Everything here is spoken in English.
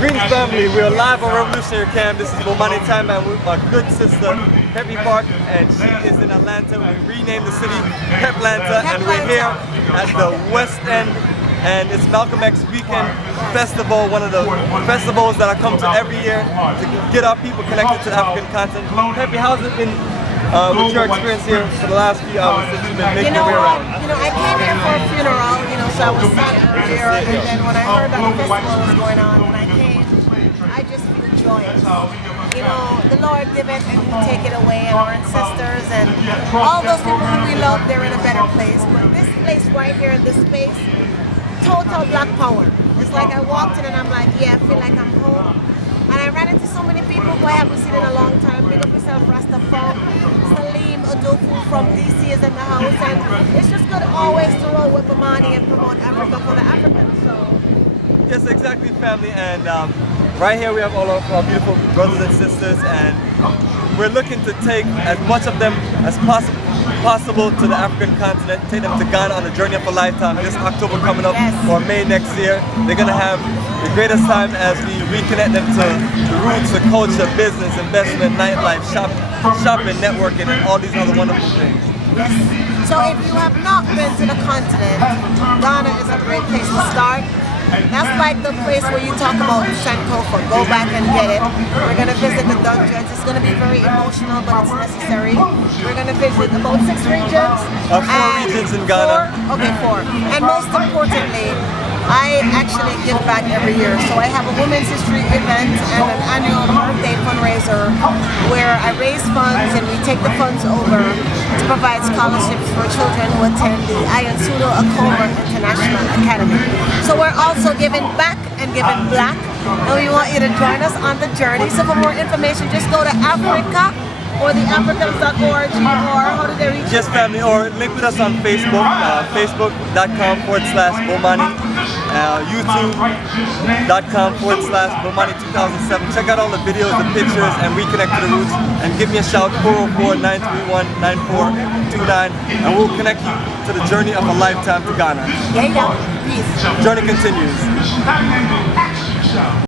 Greetings family, we are live on Revolutionary Camp. This is Bomani time and with my good sister Peppy Park, and she is in Atlanta. We renamed the city Peplanta, and we're here at the West End, and it's Malcolm X Weekend Festival, one of the festivals that I come to every year to get our people connected to the African continent. Peppy, how's it been with your experience here for the last few hours since you've been making your way around? I came here for a funeral, so I was sad here, and then when I heard that the festival was going on, when I came, I just feel joyous. The Lord give it and He take it away, and our ancestors and all those people who we love, they're in a better place. But this place right here in this space, total Black power. It's like I walked in and I'm like, yeah, I feel like I'm home. And I ran into so many people who I haven't seen in a long time. Big up yourself, Rastafari. Salim Odofu from DC is in the house, and it's just good always to roll with Bomani and promote Africa for the Africans. So yes, exactly, family. And right here we have all of our beautiful brothers and sisters, and we're looking to take as much of them as possible to the African continent, take them to Ghana on a journey of a lifetime. This October coming up, or May next year, they're going to have the greatest time as we reconnect them to the roots, the culture, business, investment, nightlife, shopping, networking, and all these other wonderful things. yes. So if you have not been to the continent, Ghana is a great place to start. That's like the place where you talk about Sankofa. Go back and get it. We're going to visit the dungeons. It's going to be very emotional, but it's necessary. We're going to visit about 6 regions. 4 regions in Ghana. 4. And most importantly, I actually give back every year. So I have a Women's History event and an annual birthday fundraiser where I raise funds and we take the funds over to provide scholarships for children who attend the Ayansudo Akoma International Academy. So we're also giving back and giving black, and we want you to join us on the journey. So for more information, just go to Africa or theafricans.org, or how do they reach Yes, family, or link with us on Facebook, facebook.com/Bomani, youtube.com/Bomani2007. Check out all the videos, the pictures, and reconnect to the roots. And give me a shout, 404-931-9429, and we'll connect you to the journey of a lifetime to Ghana. Yeah, peace. Journey continues.